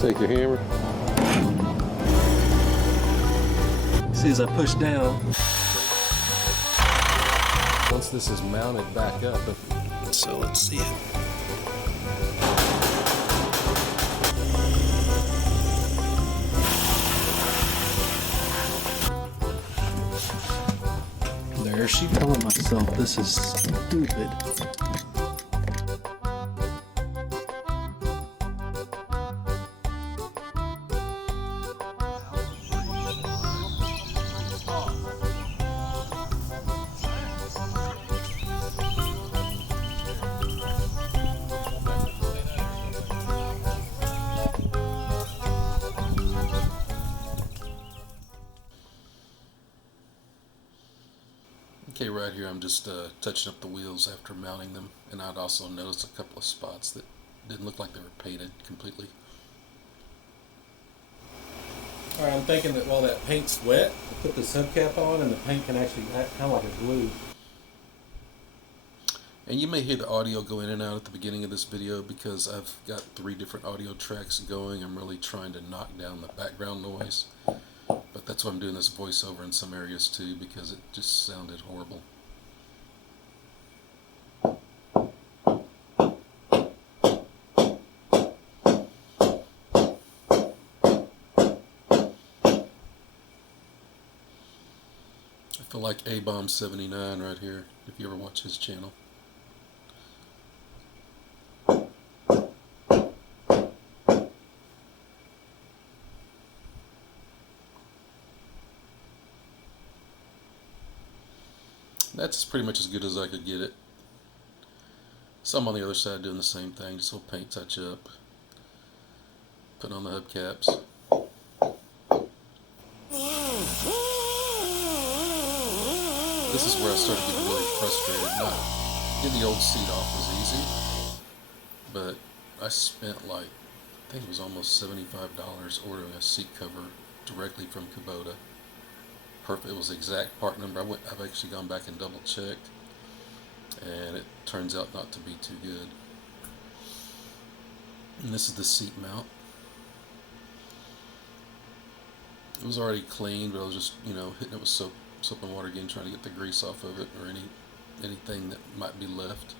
Take your hammer. See, as I push down, Once this is mounted back up, so let's see it. There she telling myself this is stupid. okay, right here I'm just touching up the wheels after mounting them, and I'd also noticed a couple of spots that didn't look like they were painted completely. Alright, I'm thinking that while that paint's wet, I put this hubcap on and the paint can actually act kind of like a glue. And you may hear the audio go in and out at the beginning of this video because I've got 3 different audio tracks going. I'm really trying to knock down the background noise. But that's why I'm doing this voiceover in some areas too, because it just sounded horrible. I feel like A-Bomb79 right here, if you ever watch his channel. That's pretty much as good as I could get it. Some on the other side doing the same thing, just a little paint touch up. Putting on the hubcaps. This is where I started getting really frustrated. Not getting the old seat off was easy, but I spent like, I think it was almost $75 ordering a seat cover directly from Kubota. Perfect. It was the exact part number. I've actually gone back and double checked, and it turns out not to be too good. And this is the seat mount. It was already clean, but I was just, hitting it with soap and water again, trying to get the grease off of it or anything that might be left.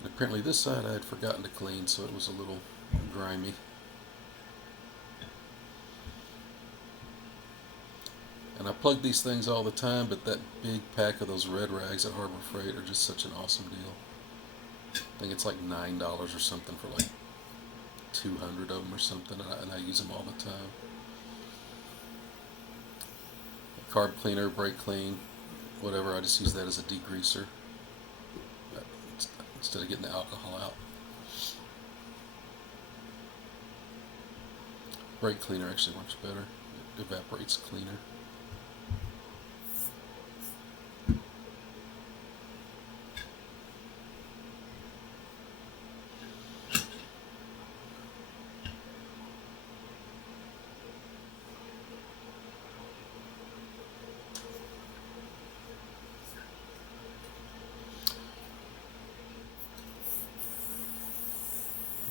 And apparently this side I had forgotten to clean, so it was a little grimy. And I plug these things all the time, but that big pack of those red rags at Harbor Freight are just such an awesome deal. I think it's like $9 or something for like 200 of them or something, and I use them all the time. Carb cleaner, brake clean, whatever, I just use that as a degreaser instead of getting the alcohol out. Brake cleaner actually works better. It evaporates cleaner.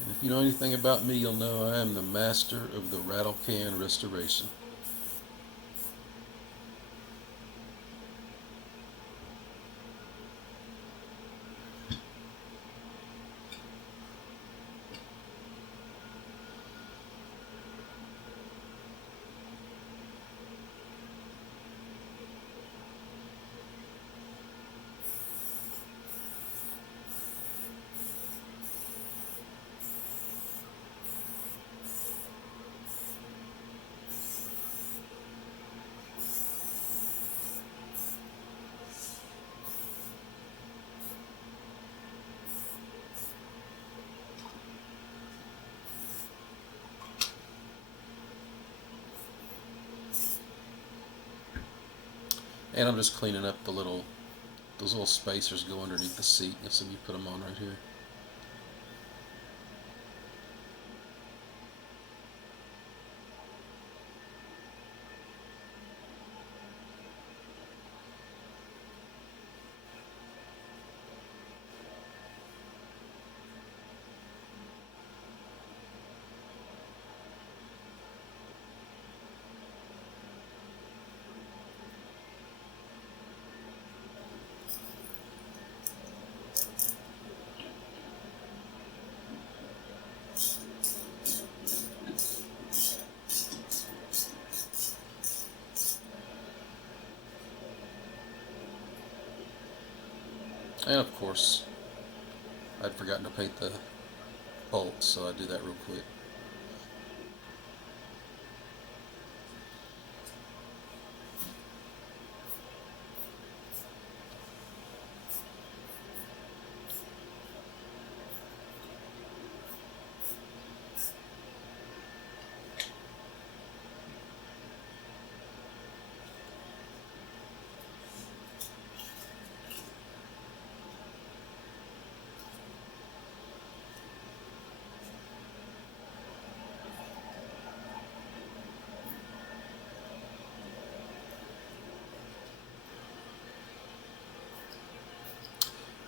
If you know anything about me, you'll know I am the master of the rattle can restoration. And I'm just cleaning up those little spacers go underneath the seat. So you put them on right here. And of course, I'd forgotten to paint the bolts, so I do that real quick.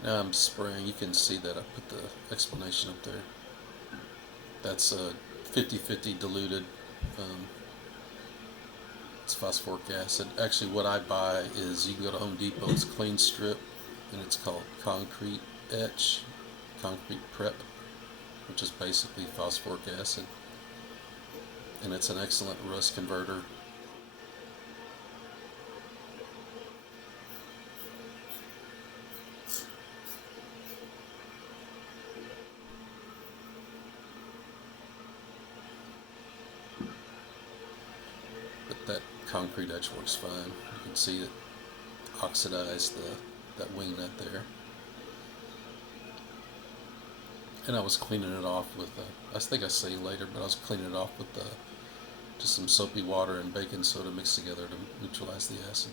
Now I'm spraying. You can see that I put the explanation up there. That's a 50-50 diluted. Um, it's phosphoric acid. Actually, what I buy is you can go to Home Depot. It's clean strip, and it's called concrete etch, concrete prep, which is basically phosphoric acid, and it's an excellent rust converter. But that concrete etch works fine. You can see it oxidize that wing nut there. And I was cleaning it off with, I think I say later, but I was cleaning it off with just some soapy water and baking soda mixed together to neutralize the acid.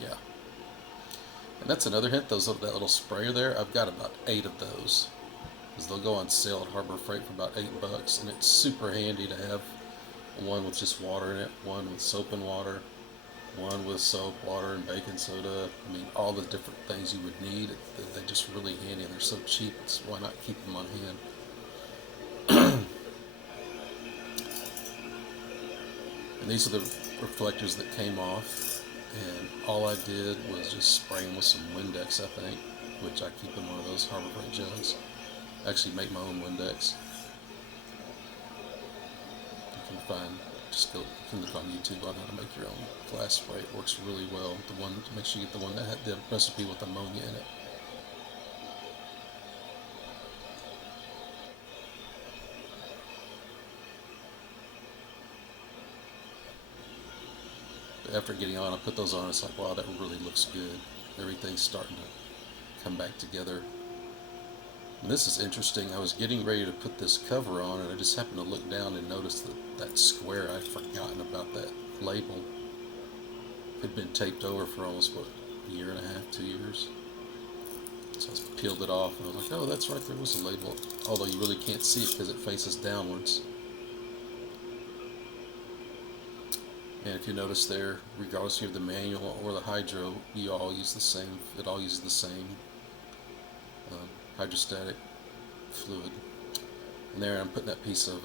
Yeah. And that's another hint, that little sprayer there, I've got about 8 of those. Because they'll go on sale at Harbor Freight for about $8, and it's super handy to have one with just water in it, one with soap and water, one with soap, water, and baking soda. I mean, all the different things you would need. They're just really handy, and they're so cheap. Why not keep them on hand? And these are the reflectors that came off, and all I did was just spray them with some Windex, I think, which I keep in one of those Harbor Freight jugs. I actually make my own Windex. You can you can look on YouTube on how to make your own glass spray. It works really well. Make sure you get the one that had the recipe with ammonia in it. But after getting on, I put those on. It's like, wow, that really looks good. Everything's starting to come back together. And this is interesting. I was getting ready to put this cover on, and I just happened to look down and notice that square. I'd forgotten about that label. It had been taped over for almost, a year and a half, 2 years. So I peeled it off, and I was like, oh, that's right, there was a label. Although you really can't see it because it faces downwards. And if you notice there, regardless of the manual or the hydro, it all uses the same hydrostatic fluid. And there I'm putting that piece of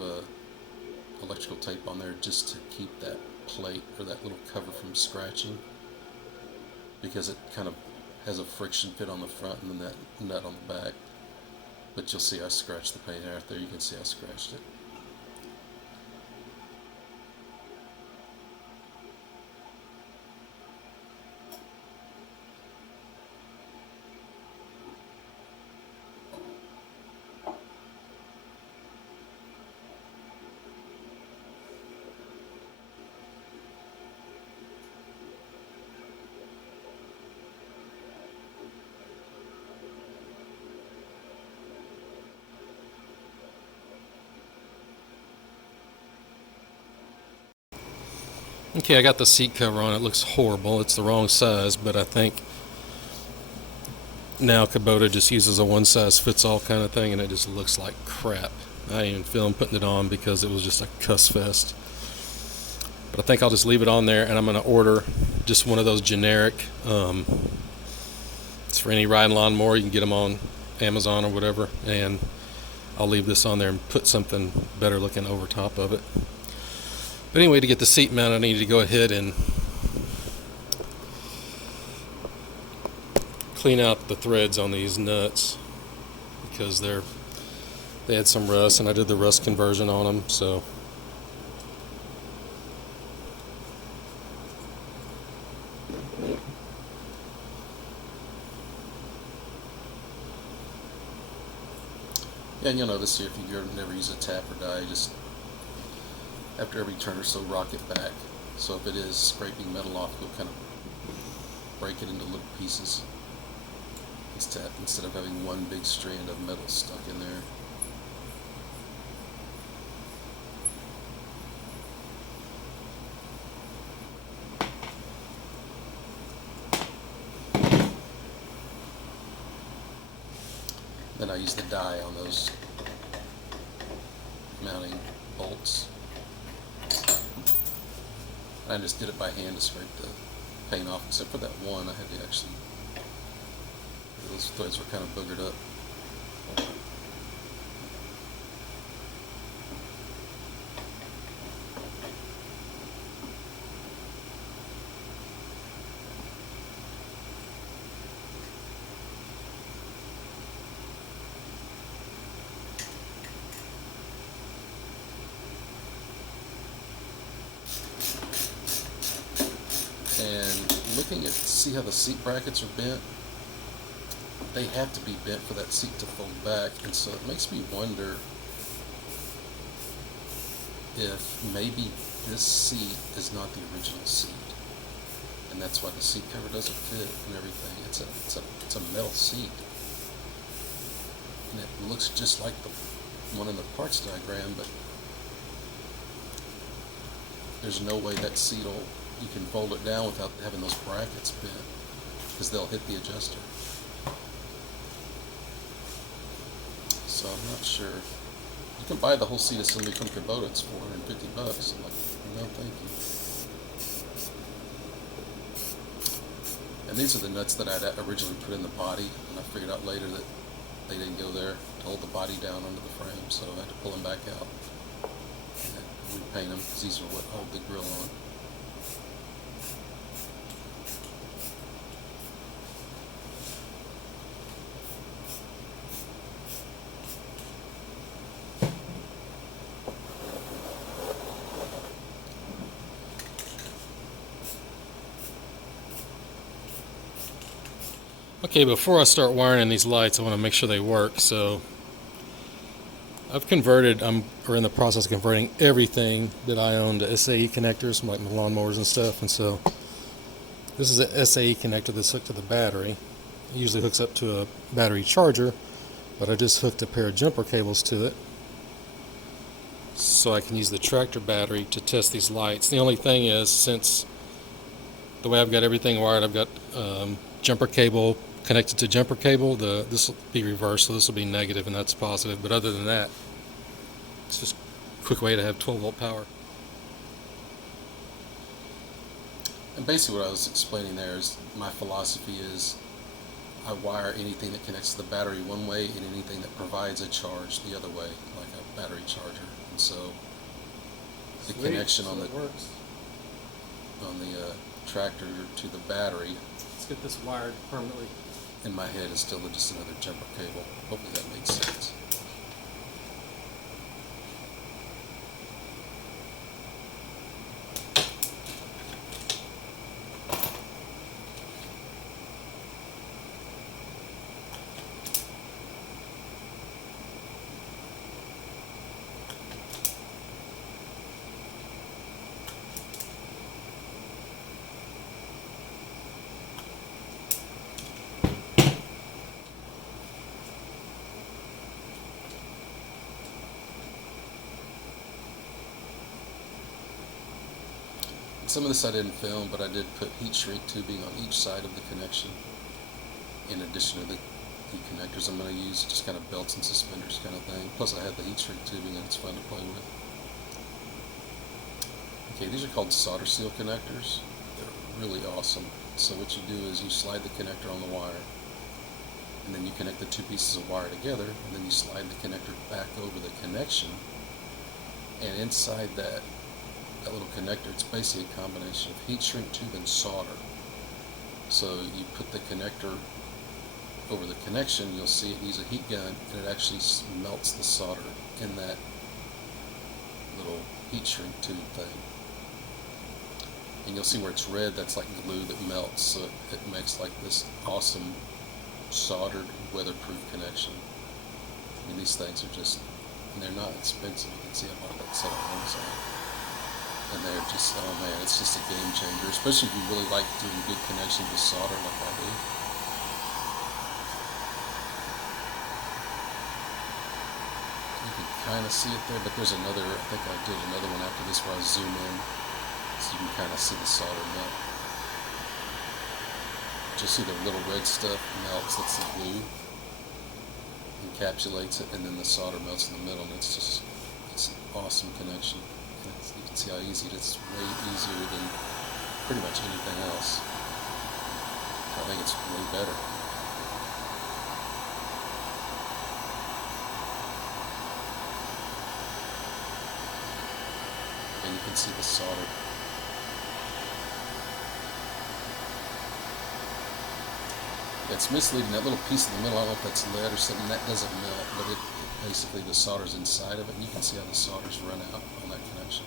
electrical tape on there just to keep that plate or that little cover from scratching, because it kind of has a friction fit on the front and then that nut on the back. But you'll see I scratched the paint out there. You can see I scratched it. Okay, I got the seat cover on. It looks horrible. It's the wrong size, but I think now Kubota just uses a one-size-fits-all kind of thing, and it just looks like crap. I didn't even feel putting it on because it was just a cuss fest. But I think I'll just leave it on there, and I'm going to order just one of those generic. It's for any riding lawnmower. You can get them on Amazon or whatever, and I'll leave this on there and put something better looking over top of it. But anyway, to get the seat mount, I need to go ahead and clean out the threads on these nuts because they had some rust, and I did the rust conversion on them. So Yeah, and you'll notice here if you never use a tap or die, just after every turn or so rock it back. So if it is scraping metal off, you'll kind of break it into little pieces instead of having one big strand of metal stuck in there. Then I use the die on those mounting bolts. I just did it by hand to scrape the paint off, except for that one I had to actually, those threads were kind of boogered up. And looking at, see how the seat brackets are bent? They have to be bent for that seat to fold back, and so it makes me wonder if maybe this seat is not the original seat, and that's why the seat cover doesn't fit and everything. It's a metal seat, and it looks just like the one in the parts diagram, but there's no way that seat you can fold it down without having those brackets bent, because they'll hit the adjuster. So I'm not sure. You can buy the whole seat assembly from Kubota. It's $450. I'm like, no, thank you. And these are the nuts that I'd originally put in the body, and I figured out later that they didn't go there to hold the body down under the frame, so I had to pull them back out and repaint them, because these are what hold the grill on. Okay, before I start wiring in these lights, I want to make sure they work. So I've converted, we're in the process of converting everything that I own to SAE connectors, like my lawnmowers and stuff. And so this is a SAE connector that's hooked to the battery. It usually hooks up to a battery charger, but I just hooked a pair of jumper cables to it so I can use the tractor battery to test these lights. The only thing is, since the way I've got everything wired, I've got jumper cable connected to jumper cable. This will be reversed, so this will be negative and that's positive. But other than that, it's just a quick way to have 12-volt power. And basically what I was explaining there is my philosophy is I wire anything that connects to the battery one way and anything that provides a charge the other way, like a battery charger. And so the connection on the tractor to the battery, Let's get this wired permanently. in my head, is still just another jumper cable. Hopefully that makes sense. Some of this I didn't film, but I did put heat shrink tubing on each side of the connection in addition to the heat connectors I'm going to use, just kind of belts and suspenders kind of thing. Plus I have the heat shrink tubing and it's fun to play with. Okay, these are called solder seal connectors. They're really awesome. So what you do is you slide the connector on the wire, and then you connect the two pieces of wire together, and then you slide the connector back over the connection, and inside that little connector, it's basically a combination of heat shrink tube and solder. So you put the connector over the connection, you'll see it use a heat gun, and it actually melts the solder in that little heat shrink tube thing. And you'll see where it's red, that's like glue that melts, so it makes like this awesome soldered weatherproof connection. mean, these things are just, and they're not expensive. You can see a lot of that set of Amazon. And they're just, oh man, it's just a game changer, especially if you really like doing good connections with solder like I do. You can kind of see it there, but there's another, I think I did another one after this where I zoom in, so you can kind of see the solder melt. Just see the little red stuff melts, that's the glue, encapsulates it, and then the solder melts in the middle, and it's an awesome connection. You can see how easy it is. It's way easier than pretty much anything else. I think it's way better. And you can see the solder. It's misleading. That little piece in the middle, I don't know if that's lead or something, that doesn't melt, but it basically the solder's inside of it, and you can see how the solder's run out on that connection.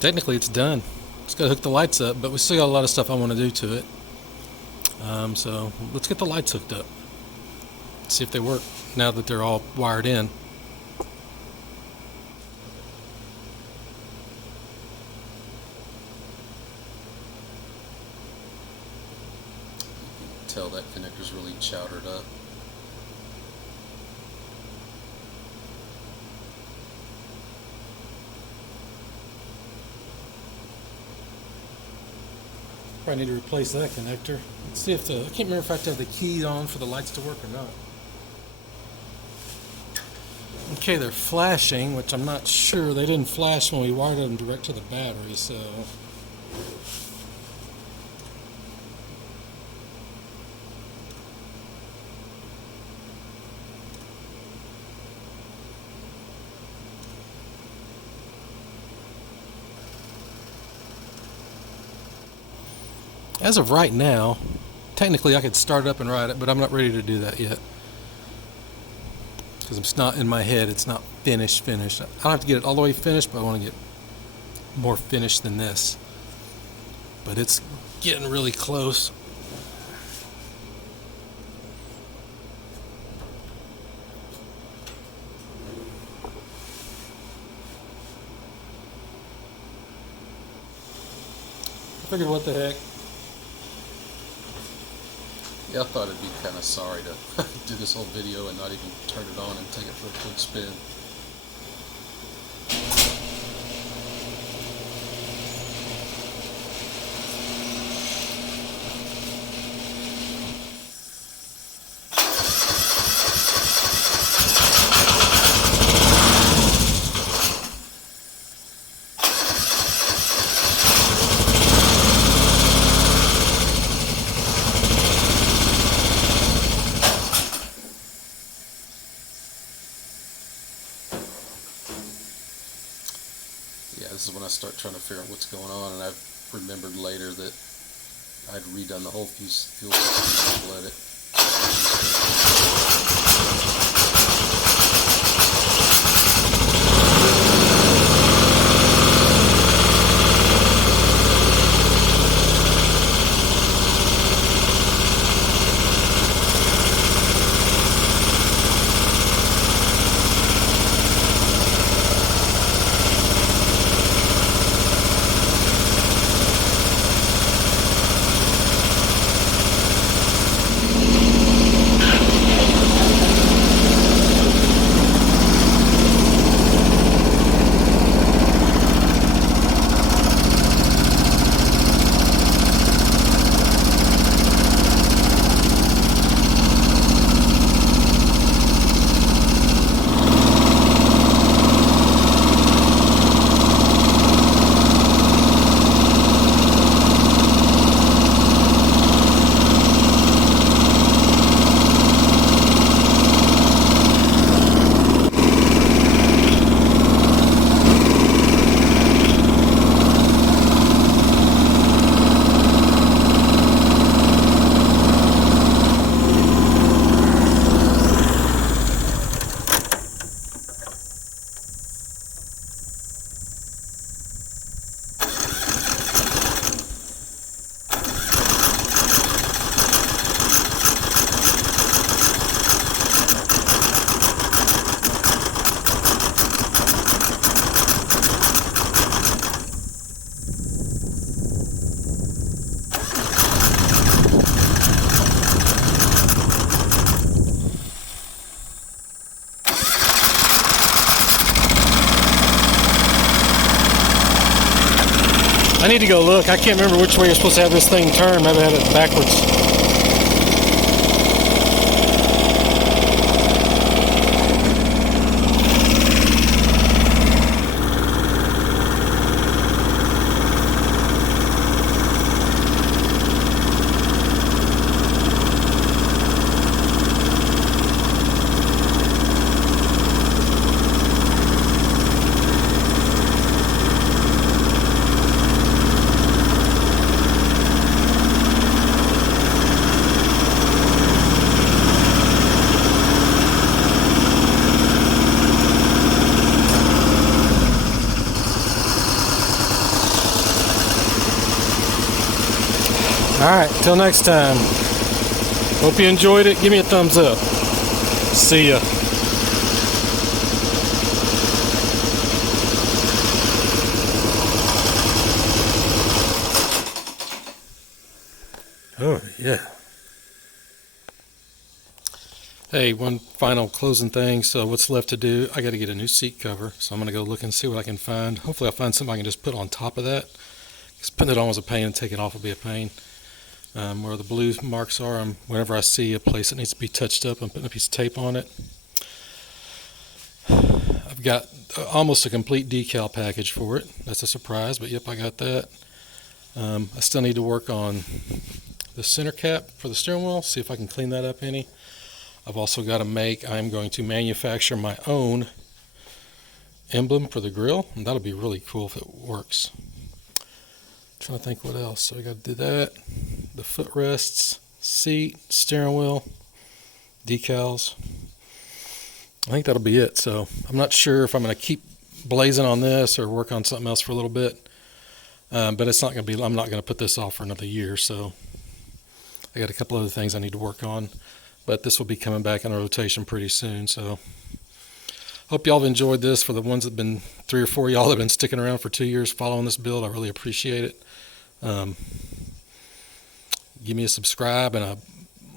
Technically, it's done. Just got to hook the lights up, but we still got a lot of stuff I want to do to it. So let's get the lights hooked up. See if they work now that they're all wired in. You can tell that connector's really chowdered up. Probably need to replace that connector. Let's see if I can't remember if I have to have the key on for the lights to work or not. Okay, they're flashing, which I'm not sure. They didn't flash when we wired them direct to the battery, so. As of right now, technically I could start it up and ride it, but I'm not ready to do that yet. Because it's not in my head, it's not finished. I don't have to get it all the way finished, but I want to get more finished than this. But it's getting really close. I figured, what the heck. Yeah, I thought it'd be kind of sorry to do this whole video and not even turn it on and take it for a quick spin. Yeah, this is when I start trying to figure out what's going on, and I've remembered later that I'd redone the whole fuel system and bled it. I need to go look. I can't remember which way you're supposed to have this thing turned. Maybe I had it backwards. Alright, till next time. Hope you enjoyed it. Give me a thumbs up. See ya. Oh, yeah. Hey, one final closing thing. So what's left to do, I got to get a new seat cover. So I'm going to go look and see what I can find. Hopefully I'll find something I can just put on top of that. Because putting it on was a pain and taking it off will be a pain. Where the blue marks are, whenever I see a place that needs to be touched up, I'm putting a piece of tape on it. I've got almost a complete decal package for it. That's a surprise, but yep, I got that. I still need to work on the center cap for the steering wheel, see if I can clean that up any. I've also got to I'm going to manufacture my own emblem for the grill, and that'll be really cool if it works. Trying to think what else. So I got to do that. The footrests, seat, steering wheel, decals. I think that'll be it. So I'm not sure if I'm going to keep blazing on this or work on something else for a little bit. But it's not going to be. I'm not going to put this off for another year. So I got a couple other things I need to work on. But this will be coming back in rotation pretty soon. So hope y'all have enjoyed this. For the ones that have been 3 or 4 y'all that have been sticking around for 2 years following this build, I really appreciate it. Give me a subscribe and a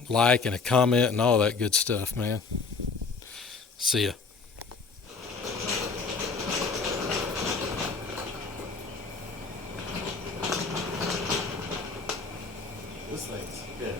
like and a comment and all that good stuff, man. See ya. This thing's good.